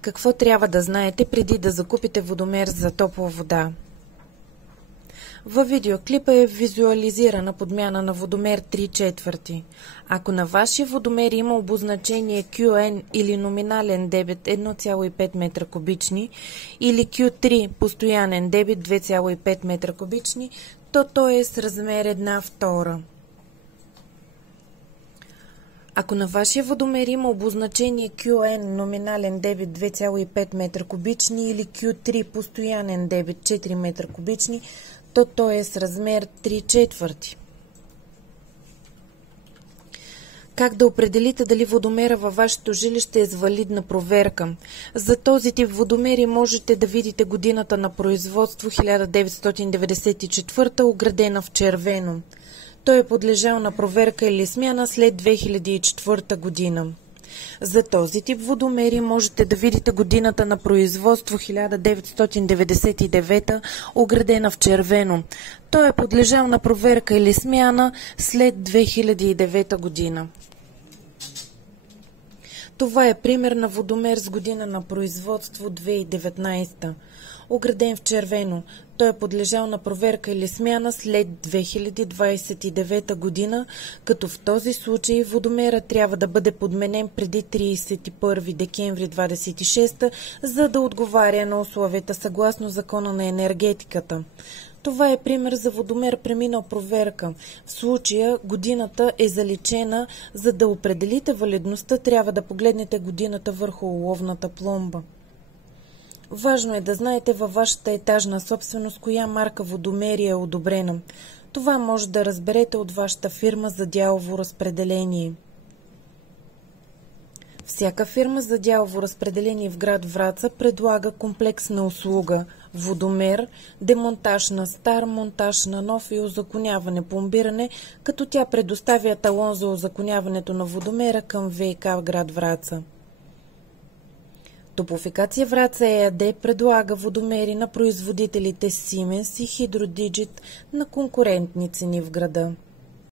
Какво трябва да знаете преди да закупите водомер за топла вода? Във видеоклипа е визуализирана подмяна на водомер 3/4. Ако на вашия водомер има обозначение QN или номинален дебит 1,5 метра кубични или Q3 постоянен дебит 2,5 метра кубични, то той е с размер 1/2. Ако на вашия водомер има обозначение QN номинален дебит 2,5 метра кубични или Q3 постоянен дебит 4 метра кубични, то той е с размер 3/4. Как да определите дали водомера във вашето жилище е с валидна проверка? За този тип водомери можете да видите годината на производство 1994, оградена в червено. Той е подлежал на проверка или смяна след 2004 година. За този тип водомери можете да видите годината на производство 1999, оградена в червено. Той е подлежал на проверка или смяна след 2009 година. Това е пример на водомер с година на производство 2019, ограден в червено. Той е подлежал на проверка или смяна след 2029 година, като в този случай водомера трябва да бъде подменен преди 31 декември 2026, за да отговаря на условията съгласно Закона на енергетиката. Това е пример за водомер преминал проверка. В случая годината е заличена. За да определите валидността, трябва да погледнете годината върху уловната пломба. Важно е да знаете във вашата етажна собственост коя марка водомери е одобрена. Това може да разберете от вашата фирма за дялово разпределение. Всяка фирма за дялово разпределение в град Враца предлага комплексна услуга – водомер, демонтаж на стар, монтаж на нов и узаконяване, пломбиране, като тя предоставя талон за узаконяването на водомера към ВиК в град Враца. Топлофикация Враца ЕАД предлага водомери на производителите Siemens и Hydrodigit на конкурентни цени в града.